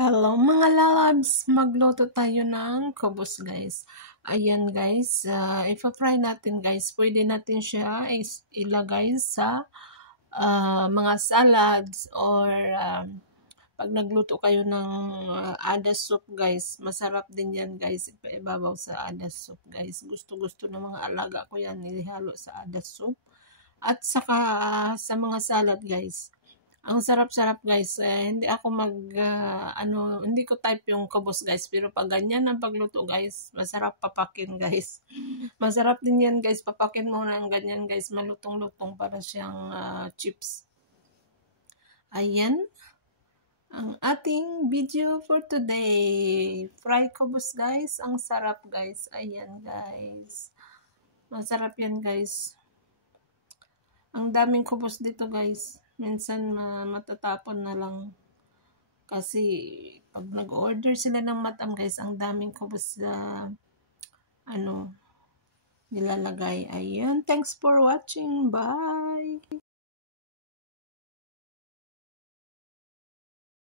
Hello mga lalabs! Magluto tayo ng kubos guys. Ayan guys, ipa-fry natin guys. Pwede natin siya ilagay sa mga salads or pag nagluto kayo ng adas soup guys. Masarap din yan guys. Ibabaw sa adas soup guys. Gusto ng mga alaga ko yan. Ihalo sa adas soup. At saka sa mga salad guys. Ang sarap-sarap guys. Hindi ako hindi ko type yung kubos guys. Pero pag ganyan ang pagluto guys, masarap papakin guys. Masarap din yan guys. Papakin mo na ang ganyan guys. Malutong-lutong para siyang chips. Ayan. Ang ating video for today. Fry kubos guys. Ang sarap guys. Ayan guys. Masarap yan guys. Ang daming kubos dito guys. Minsan matatapon na lang. Kasi pag nag-order sila ng matam guys, ang daming kubos na nilalagay. Ayun. Thanks for watching. Bye!